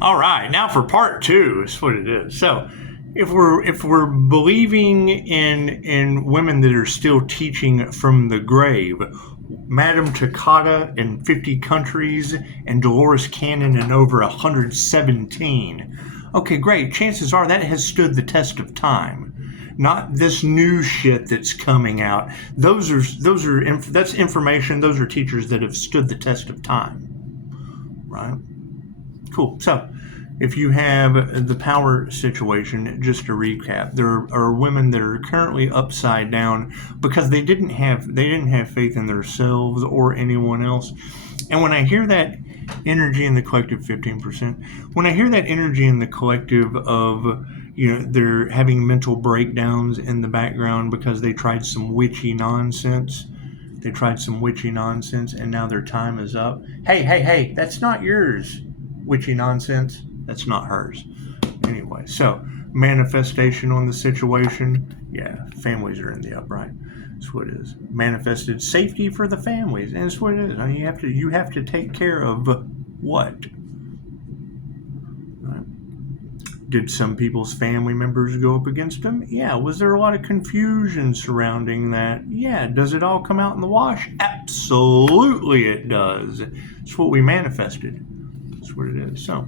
All right, now for part two. That's what it is. So, if we're believing in women that are still teaching from the grave, Madame Takata in 50 countries and Dolores Cannon in over 117. Okay, great. Chances are that has stood the test of time. Not this new shit that's coming out. That's information. Those are teachers that have stood the test of time. Right? Cool. So, if you have the power situation, just to recap, there are women that are currently upside down because they didn't have faith in themselves or anyone else. And when I hear that energy in the collective, 15%, when I hear that energy in the collective of, they're having mental breakdowns in the background because they tried some witchy nonsense. And now their time is up. Hey, that's not yours. Witchy nonsense. That's not hers. Anyway, so manifestation on the situation. Yeah, families are in the upright. That's what it is. Manifested safety for the families, and that's what it is. I mean, you have to take care of what? Right. Did some people's family members go up against them? Yeah. Was there a lot of confusion surrounding that? Yeah. Does it all come out in the wash? Absolutely it does. It's what we manifested. That's what it is. So,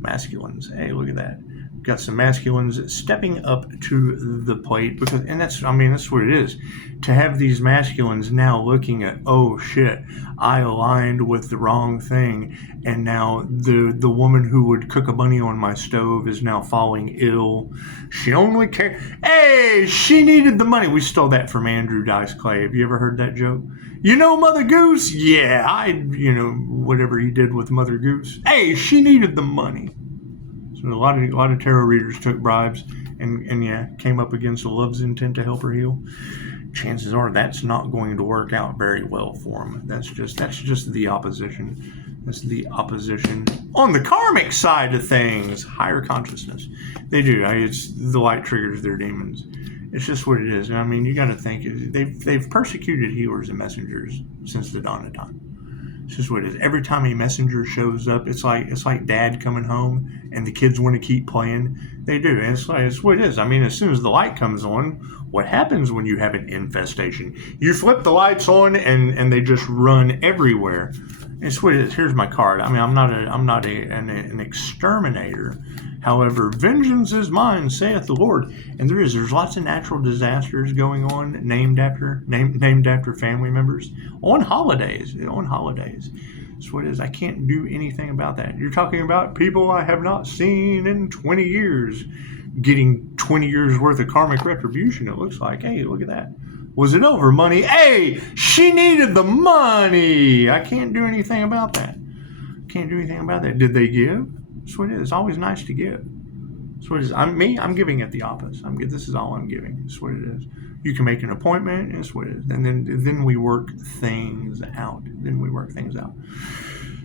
masculines. Hey, look at that. Got some masculines stepping up to the plate that's what it is. To have these masculines now looking at, oh shit, I aligned with the wrong thing, and now the woman who would cook a bunny on my stove is now falling ill. She only cared. Hey, she needed the money. We stole that from Andrew Dice Clay. Have you ever heard that joke? Mother Goose? Yeah, whatever he did with Mother Goose. Hey, she needed the money. So a lot of tarot readers took bribes and came up against a love's intent to help her heal. Chances are that's not going to work out very well for them. That's just the opposition. That's the opposition on the karmic side of things. Higher consciousness. They do. It's the light triggers their demons. It's just what it is. I mean, you got to think they've persecuted healers and messengers since the dawn of time. It's just what it is. Every time a messenger shows up, it's like dad coming home and the kids want to keep playing. They do. And it's what it is. I mean, as soon as the light comes on, what happens when you have an infestation? You flip the lights on and they just run everywhere. It's what it is. Here's my card. I mean, I'm not an exterminator. However, vengeance is mine, saith the Lord. And there's lots of natural disasters going on named after family members on holidays. That's what it is. I can't do anything about that. You're talking about people I have not seen in 20 years getting 20 years worth of karmic retribution, it looks like. Hey, look at that. Was it over money? Hey, she needed the money. I can't do anything about that. Did they give? That's what it is. It's always nice to give. That's what it is. I'm giving at the office. This is all I'm giving. That's what it is. You can make an appointment. That's what it is. And then we work things out.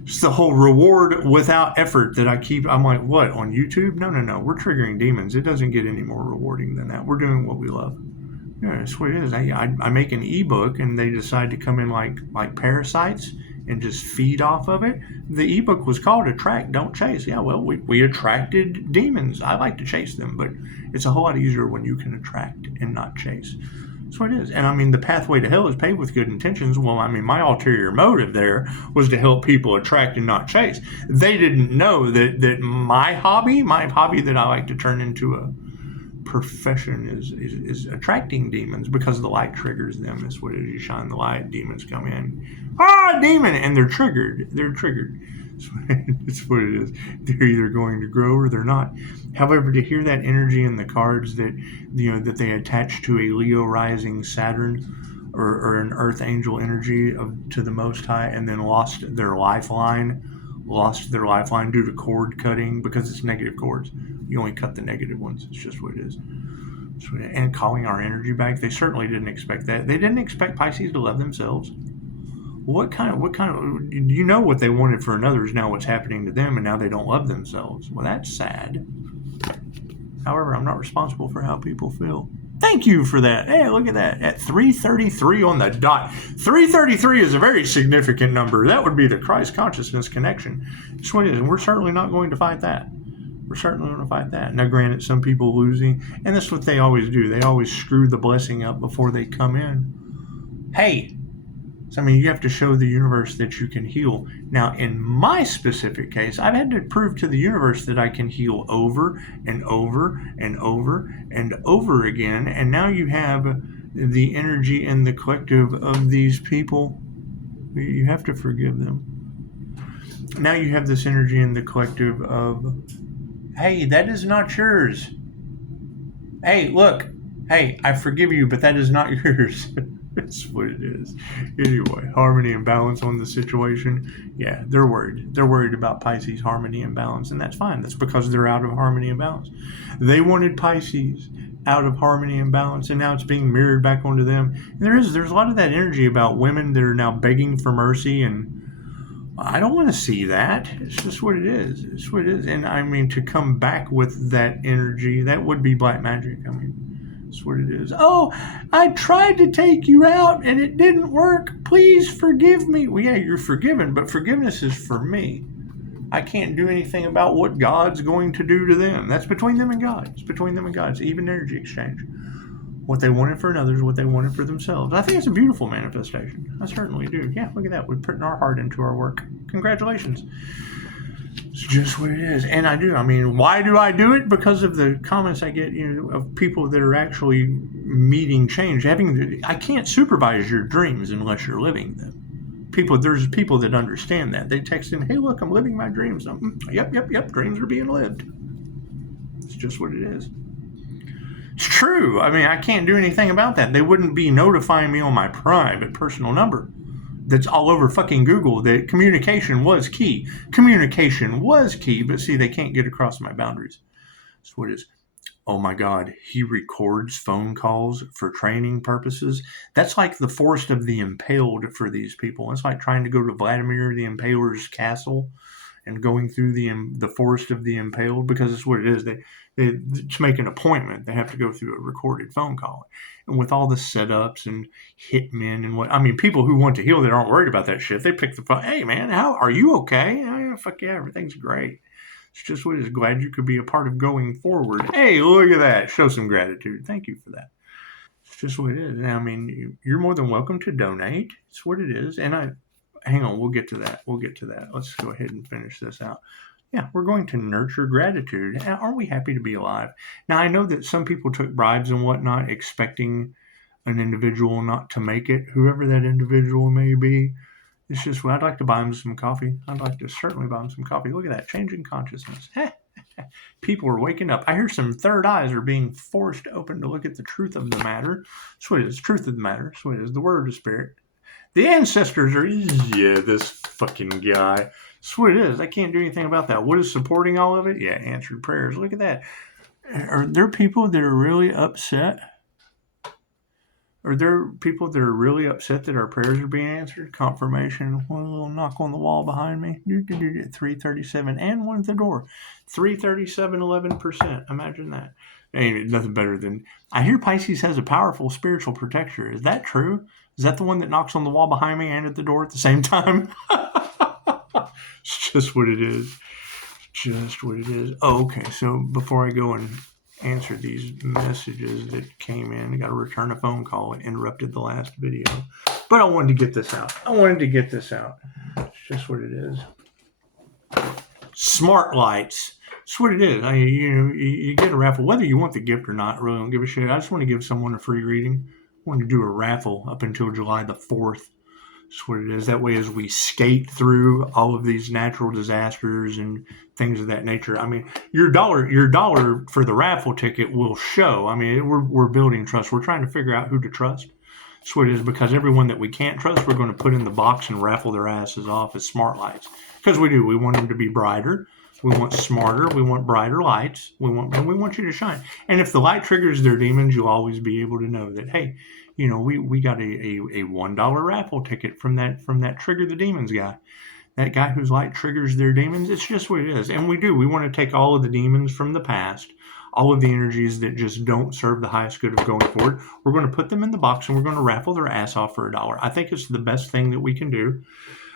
It's the whole reward without effort that I keep. I'm like, what, on YouTube? No. We're triggering demons. It doesn't get any more rewarding than that. We're doing what we love. Yeah, that's what it is. I make an ebook and they decide to come in like parasites and just feed off of it. The ebook was called Attract, Don't Chase. Yeah, well, we attracted demons. I like to chase them, but it's a whole lot easier when you can attract and not chase. That's what it is. And I mean, the pathway to hell is paved with good intentions. Well, I mean, my ulterior motive there was to help people attract and not chase. They didn't know that my hobby that I like to turn into a profession is attracting demons because the light triggers them. That's what it is. You shine the light, demons come in. Demon! And they're triggered. That's what it is. They're either going to grow or they're not. However, to hear that energy in the cards that they attach to a Leo rising Saturn or an Earth angel energy to the Most High, and then lost their lifeline due to cord cutting, because it's negative cords. You only cut the negative ones. It's just what it is. And calling our energy back, they certainly didn't expect that. They didn't expect Pisces to love themselves. What kind of, what they wanted for another is now what's happening to them, and now they don't love themselves. Well, that's sad. However, I'm not responsible for how people feel. Thank you for that. Hey, look at that. At 3:33 on the dot. 3:33 is a very significant number. That would be the Christ consciousness connection. That's what it is. And we're certainly not going to fight that. We're certainly going to fight that. Now, granted, some people losing, and that's what they always do. They always screw the blessing up before they come in. Hey, so, I mean, you have to show the universe that you can heal. Now, in my specific case, I've had to prove to the universe that I can heal over and over and over and over again. And now you have the energy and the collective of these people. You have to forgive them. Now you have this energy in the collective of, hey, that is not yours. Hey, look. Hey, I forgive you, but that is not yours. That's what it is. Anyway, harmony and balance on the situation. Yeah, they're worried. They're worried about Pisces harmony and balance, and that's fine. That's because they're out of harmony and balance. They wanted Pisces out of harmony and balance, and now it's being mirrored back onto them. And there's a lot of that energy about women that are now begging for mercy, and I don't want to see that. It's just what it is. It's what it is. And I mean, to come back with that energy, that would be black magic. I mean, that's what it is. Oh, I tried to take you out and it didn't work. Please forgive me. Well, yeah, you're forgiven, but forgiveness is for me. I can't do anything about what God's going to do to them. That's between them and God. It's between them and God. It's even energy exchange. What they wanted for another is what they wanted for themselves. I think it's a beautiful manifestation. I certainly do. Yeah, look at that. We're putting our heart into our work. Congratulations. It's just what it is. And I do. I mean, why do I do it? Because of the comments I get, of people that are actually meeting change. I can't supervise your dreams unless you're living them. There's people that understand that. They text in, hey, look, I'm living my dreams. Yep. Dreams are being lived. It's just what it is. It's true. I mean, I can't do anything about that. They wouldn't be notifying me on my private personal number that's all over fucking Google that communication was key. Communication was key, but see, they can't get across my boundaries. That's what it is. Oh my God, he records phone calls for training purposes. That's like the Forest of the Impaled for these people. It's like trying to go to Vladimir the Impaler's castle and going through the Forest of the Impaled, because it's what it is. To make an appointment, they have to go through a recorded phone call. And with all the setups and hitmen and people who want to heal that aren't worried about that shit, they pick the phone. Hey, man, how are you okay? Oh, fuck yeah, everything's great. It's just what it is. Glad you could be a part of going forward. Hey, look at that. Show some gratitude. Thank you for that. It's just what it is. I mean, you're more than welcome to donate. It's what it is. And hang on, we'll get to that. Let's go ahead and finish this out. Yeah, we're going to nurture gratitude. And aren't we happy to be alive? Now, I know that some people took bribes and whatnot, expecting an individual not to make it, whoever that individual may be. It's just, I'd like to buy them some coffee. I'd like to certainly buy them some coffee. Look at that, changing consciousness. People are waking up. I hear some third eyes are being forced open to look at the truth of the matter. That's what it is, truth of the matter. That's what it is, the word of spirit. The ancestors are, this fucking guy. That's what it is. I can't do anything about that. What is supporting all of it? Yeah, answered prayers. Look at that. Are there people that are really upset? Are there people that are really upset that our prayers are being answered? Confirmation. One little knock on the wall behind me. 337 and one at the door. 337, 11%. Imagine that. Ain't nothing better than... I hear Pisces has a powerful spiritual protector. Is that true? Is that the one that knocks on the wall behind me and at the door at the same time? It's just what it is. Just what it is. Oh, okay. So before I go and answer these messages that came in, I got to return a phone call. It interrupted the last video. But I wanted to get this out. It's just what it is. Smart lights. That's what it is. You get a raffle, whether you want the gift or not. I really don't give a shit. I just want to give someone a free reading. I want to do a raffle up until July the 4th. That's what it is. That way, as we skate through all of these natural disasters and things of that nature, your dollar for the raffle ticket will show. We're building trust. We're trying to figure out who to trust. That's what it is, because everyone that we can't trust, we're going to put in the box and raffle their asses off as smart lights. Because we do. We want them to be brighter. We want smarter. We want brighter lights. We want you to shine. And if the light triggers their demons, you'll always be able to know that, hey, we got a $1 raffle ticket from that Trigger the Demons guy. That guy whose light triggers their demons. It's just what it is. And we do. We want to take all of the demons from the past, all of the energies that just don't serve the highest good of going forward. We're going to put them in the box and we're going to raffle their ass off for $1. I think it's the best thing that we can do.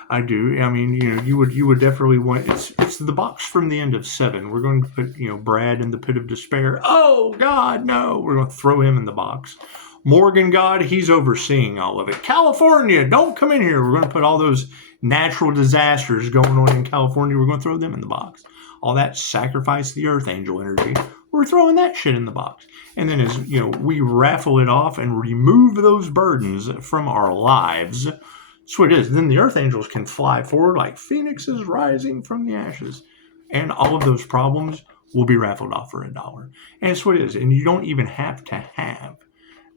I do. I mean, you would definitely want. It's the box from the end of 7. We're going to put Brad in the pit of despair. Oh God, no! We're going to throw him in the box. Morgan God, he's overseeing all of it. California, don't come in here. We're going to put all those natural disasters going on in California. We're going to throw them in the box. All that sacrifice the Earth Angel energy. We're throwing that shit in the box. And then as we raffle it off and remove those burdens from our lives. That's what it is. Then the Earth Angels can fly forward like phoenixes rising from the ashes. And all of those problems will be raffled off for $1. And that's what it is. And you don't even have to have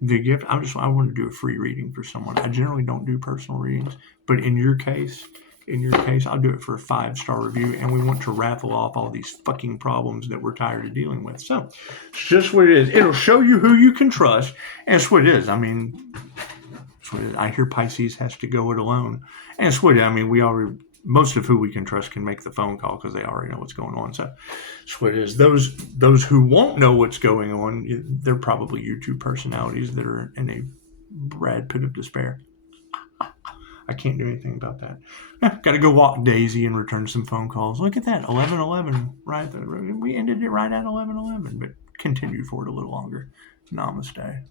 the gift. I want to do a free reading for someone. I generally don't do personal readings. But in your case, I'll do it for a 5-star review. And we want to raffle off all these fucking problems that we're tired of dealing with. So it's just what it is. It'll show you who you can trust. And it's what it is. I mean... I hear Pisces has to go it alone. And it's what, we already, most of who we can trust can make the phone call because they already know what's going on. So it's what it is. Those who won't know what's going on, they're probably YouTube personalities that are in a Brad pit of despair. I can't do anything about that. Got to go walk Daisy and return some phone calls. Look at that, 11:11, right? We ended it right at 11:11, but continued for it a little longer. Namaste.